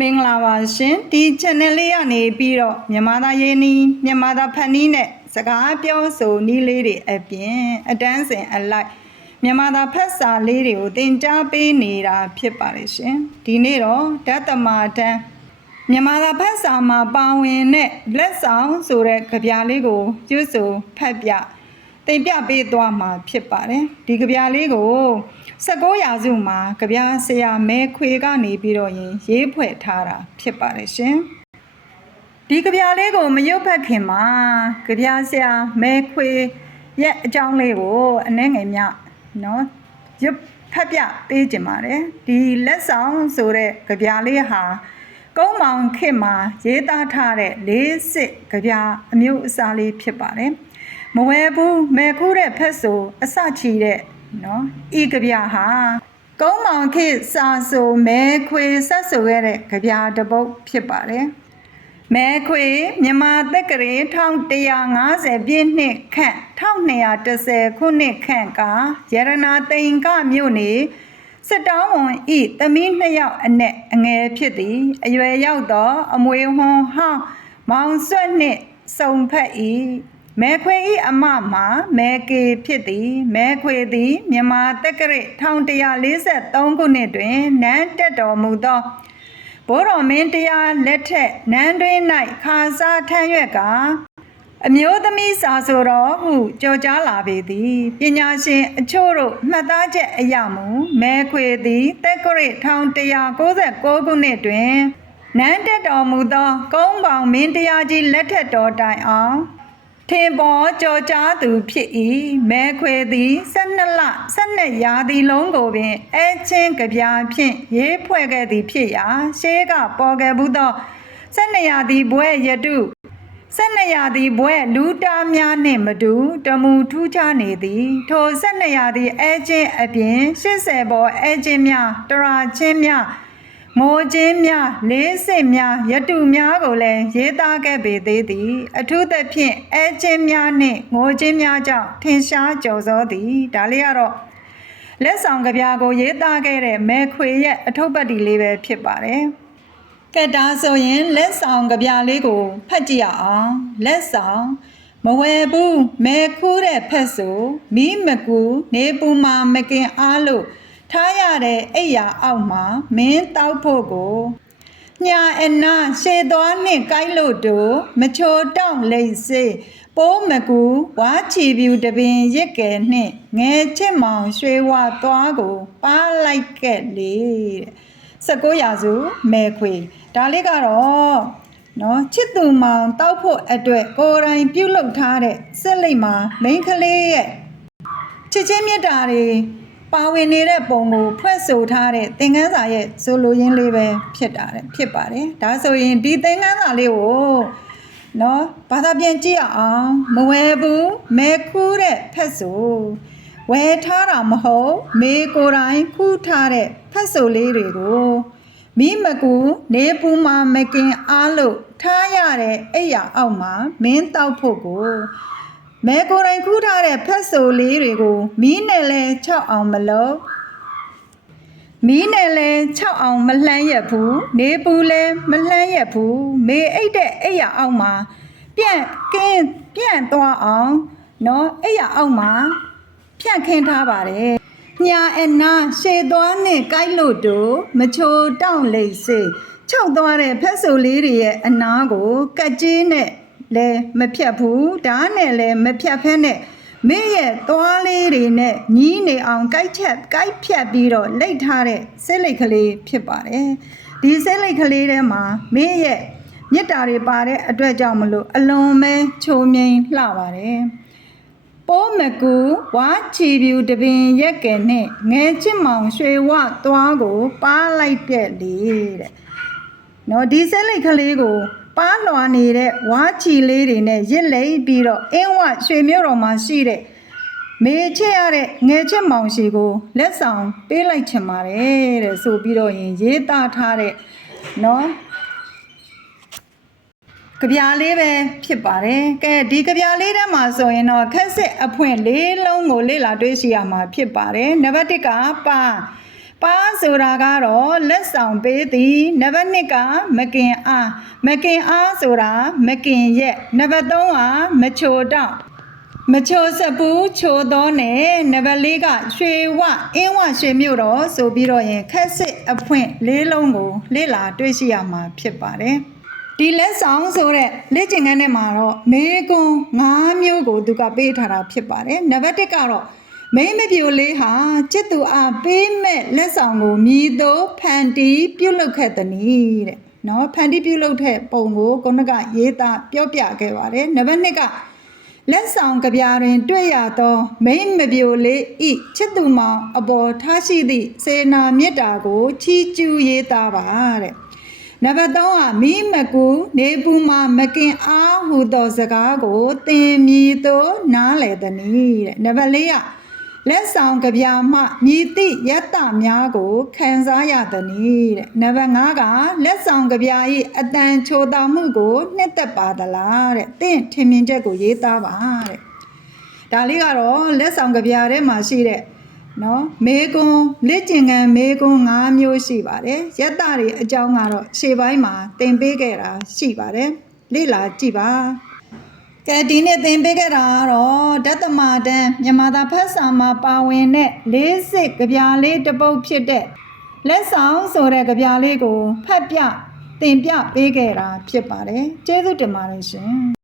မင်္ဂလာပါရှင်ဒီ channel လေးကနေပြီးတော့မြန်မာသားရေးနီးမြန်မာသားဖန်နီးနဲ့စကားပြောဆိုနီးလေးတွေအပြင်အတန်းစင်အလိုက်မြန်မာသားဖက်စာလေးတွေကိုသင်ကြားပေးနေတာဖြစ်ပါတယ်ရှင်ဒီနေ့တော့ဓာတ်တမာတန်းမြန်မာသားဖက်စာမှာပါဝင်တဲ့လက်ဆောင်ဆိုတဲ့ကြပြလေးကိုကျွတ်ဆိုဖတ်ပြ တင်ပြပေးသွားမှာဖြစ်ပါတယ်ဒီကြပြလေးကို19ရာစုမှာကြပြဆရာမဲခွေကနေပြီးတော့ရင်ရေးဖွဲ့ထားတာဖြစ်ပါတယ်ရှင်ဒီကြပြလေးကိုမရုပ်ဖတ်ခင်မှာကြပြဆရာမဲခွေရဲ့အကြောင်းလေးကိုအနှဲငယ်မြเนาะရုပ်ဖတ်ပြပေးကြပါတယ်ဒီလက်ဆောင်ဆိုတဲ့ကြပြလေးဟာကုန်းမောင်ခေတ်မှာရေးသားထားတဲ့လေးစစ်ကြပြအမျိုးအစားလေးဖြစ်ပါတယ် မဝဲဘူးမဲခုတဲ့ဖက်ဆိုအစချီတဲ့နော်ဤကြပြဟာကုန်းမောင်ခေတ်စာဆိုမဲခွေဆက်ဆိုခဲ့တဲ့ကြပြတစ်ပုဒ်ဖြစ်ပါတယ်မဲခွေမြန်မာတက္ကရေ1150ပြည့်နှစ်ခန့်1210ခုနှစ်ခန့်ကရတနာတိန်ကမြို့နေစစ်တောင်းဝန်ဤသမီးနှစ်ယောက်အနက်အငယ်ဖြစ်သည်အရွယ်ရောက်သော အမွေဟွန်ဟောင်းမောင်ဆွတ်နှင့်စုံဖက်ဤ မဲခွေဤအမမှာမဲကေဖြစ်သည်မဲခွေသည်မြန်မာတက္ကရာ1143ခုနှစ်တွင်နန်းတက်တော်မူသောဘိုးတော်မင်းတရားလက်ထက်နန်းတွင်၌ခါစားထမ်းရွက်က အမျိုးသမီးစာဆိုတော်ဟုကြော်ကြားလာပေသည်ပညာရှင်အချို့တို့မှတ်သားချက်အရမူမဲခွေသည်တက္ကရာ1196ခုနှစ်တွင်နန်းတက်တော်မူသောကုန်းပေါင်မင်းတရားကြီးလက်ထက်တော်တိုင်အောင် ထင်ပေါ်ကြော်ကြားသူဖြစ်၏မဲခွေသည်12လ12ရာသီလုံးကိုပင်အဲချင်းကြပြာဖြင့်ရေးဖွဲ့ခဲ့သည်ဖြစ်ရာရှေးကပေါ်ခဲ့ဘူးသော12ရာသီဘွဲရတု12ရာသီဘွဲလူတားများနှင့်မတူတမူထူးခြားနေသည်ထို12ရာသီအဲချင်းအပြင်80ပေါ်အဲချင်းများတရာချင်းများ မိုးချင်းများလေးစစ်များရတုများကိုလည်းရေးသားခဲ့ပေသေးသည် အထူးသဖြင့်အဲချင်းများနှင့်ငိုချင်းများကြောင့်ထင်ရှားကြော်စောသည်ဒါလေးကတော့လက်ဆောင်ကြပြာကိုရေးသားခဲ့တဲ့မဲခွေရဲ့အထုပ်ပတ်တီလေးပဲဖြစ်ပါတယ်ကဲဒါဆိုရင်လက်ဆောင်ကြပြာလေးကိုဖတ်ကြည့်ရအောင်လက်ဆောင်မဝယ်ဘူးမဲခူးတဲ့ဖက်ဆိုမိမကူနေပူမာမကင်အားလို့ ထားရတဲ့အိယာအောက်မှာမင်းတောက်ဖို့ကိုညာအနာရှေသွားနှင့်ကိုက်လို့တို့မချိုတောင့်လိမ့်စေပိုးမကူဝါချီပြူတပင်ရစ်ကဲနှင့်ငဲချစ်မောင်ရွှေဝါသွားကို ပါလိုက်ခဲ့လေတဲ့19ရာစုမဲခွေဒါလေးကတော့နော်ချစ်သူမောင်တောက်ဖို့အတွက်ကိုယ်တိုင်ပြုတ်လုထားတဲ့စစ်လိမ့်မှာမိန်းကလေးရဲ့ချစ်ချင်းမြတ်တာတွေ ပါဝင်နေတဲ့ပုံကိုဖွဲ့ဆိုထားတဲ့သင်ခန်းစာရဲ့ဆိုလိုရင်းလေးပဲဖြစ်တာတဲ့ဖြစ်ပါတယ်ဒါဆိုရင်ဒီသင်ခန်းစာလေးကိုနော်ဘာသာပြန်ကြည့်ရအောင်မဝဲဘူးမဲခူးတဲ့ဖက်ဆိုဝဲထားတာမဟုတ်မေကိုယ်တိုင်ခူးထားတဲ့ဖက်ဆိုလေးတွေကိုမိမကူနေပူမာမကင်အားလို့ထားရတဲ့အိယာအောက်မှာမင်းတောက်ဖို့ကို မဲကိုယ်တိုင်ခူးထားတဲ့ဖက်ဆိုလေးတွေကိုမီးနဲ့လဲချောက်အောင်မလုပ်မီးနဲ့လဲ6အောင်မလှမ်းရက်ဘူးနေပူလဲမလှမ်းရက်ဘူးမေအိတ်တဲ့အိယာအောက်မှာပြန့်ကင်းပြန့်သွားအောင်နော်အိယာအောက်မှာဖြန့်ခင်းထားပါတယ်ညာအနာရှေသွားနဲ့ကိုက်လို့တို့မချိုတောင့်လိမ့်စေခြောက်သွားတဲ့ဖက်ဆိုလေးတွေရဲ့အနာကိုကတ်ကြီးနဲ့ လဲမဖြတ်ဘူးဓာတ်နဲ့လဲမဖြတ်ဖဲနဲ့မင်းရဲ့သွားလေးတွေနဲ့ညီးနေအောင်ကြိုက်ချက်ကြိုက်ဖြတ်ပြီးတော့လိတ်ထားတဲ့စိတ်လိတ်ကလေးဖြစ်ပါတယ်ဒီစိတ်လိတ်ကလေးထဲမှာမင်းရဲ့မြတ်တာတွေပါတဲ့အတွက်ကြောင့်မလို့အလွန်ပဲချုံမြိန်လှပါတယ်ပိုးမကူဝါချီပြူတပင်ရက်ကဲနဲ့ငဲချစ်မောင်ရွှေဝသွားကို ပါလိုက်တဲ့လေတဲ့နော်ဒီစိတ်လိတ်ကလေးကို ပါလွာနေတဲ့ဝါချီလေးတွေနဲ့ရစ်လိပ်ပြီးတော့အင်းဝရွှေမြို့တော်မှာရှိတဲ့မေချစ်ရတဲ့ငယ်ချစ်မောင်ရှိကိုလက်ဆောင်ပေးလိုက်ချင်ပါတယ်တဲ့ဆိုပြီးတော့ရင်ရေးသားထားတဲ့နော်ကြပြားလေးပဲဖြစ်ပါတယ်ကဲဒီကြပြားလေးထဲမှာဆိုရင်တော့ခက်စစ်အဖွင့်လေးလုံးကိုလေ့လာတွေ့ရှိရမှာဖြစ်ပါတယ်နံပါတ်1ကပါ ပပါဆိုတာကတော့လက်ဆောင်ပေးသည်နံပါတ်1ကမကင်အားမကင်အားဆိုတာမကင်ရက်နံပါတ်3ကမချိုတော့မချိုစပူးချိုသောနဲ့နံပါတ်4ကရွှေဝအင်းဝရွှေမြို့တော်ဆိုပြီးတော့ရင်ခက်စစ်အဖွင့်လေးလုံးကိုလေ့လာတွေ့ရှိရမှာဖြစ်ပါတယ်ဒီလက်ဆောင်ဆိုတဲ့လက်ကျင်ကန်းထဲမှာတော့မေကွန်၅မျိုးကိုသူကပေးထားတာဖြစ်ပါတယ်နံပါတ်1ကတော့ မိန်းမပြိုလေးဟာจิตသူအားပေးမဲ့လက်ဆောင်ကိုမြည်သောဖန်တီးပြုတ်လုခဲ့သည်နီတဲ့နော်ဖန်တီးပြုတ်လုတဲ့ပုံကိုခုနကရေးသားပြောပြခဲ့ပါတယ်နံပါတ်2ကလက်ဆောင်ကြပြာတွင် တွေ့ရသောမိန်းမပြိုလေးဤချစ်သူမောင်အပေါ်ထားရှိသည့်စေနာမေတ္တာကိုချီးကျူးရေးသားပါတဲ့နံပါတ်3ကမိမကူနေပူမှာမကင်အားဟူသောစကားကိုသင်မြည်သောနားလေသည်နီတဲ့နံပါတ်4က လက်ဆောင်ကြပြမှမြည်သည့်ယတ္တများကိုခံစားရသည်နီတဲ့နံပါတ်5ကလက်ဆောင်ကြပြ၏အတန်ချိုတာမှုကိုနှစ်သက်ပါသလားတဲ့တင့်ထင်မြင်ချက်ကိုရေးသားပါတဲ့ဒါလေးကတော့လက်ဆောင်ကြပြထဲမှာရှိတဲ့နော်မေကွန်လက်ကျင်ကန်မေကွန်5မျိုးရှိပါတယ်ယတ္တတွေအကြောင်းကတော့ရှေ့ပိုင်းမှာသင်ပေးခဲ့တာရှိပါတယ်လေ့လာကြည့်ပါ ကဲဒီနေ့သင်ပေးခဲ့တာကတော့ဓတ္တမတန်းမြန်မာသာဖတ်စာမှာပါဝင်တဲ့လေးစစ်ကြပြားလေးတစ်ပုတ်ဖြစ်တဲ့လက်ဆောင်ဆိုတဲ့ကြပြားလေးကိုဖတ်ပြသင်ပြပေးခဲ့တာဖြစ်ပါတယ်ကျေးဇူးတင်ပါတယ်ရှင်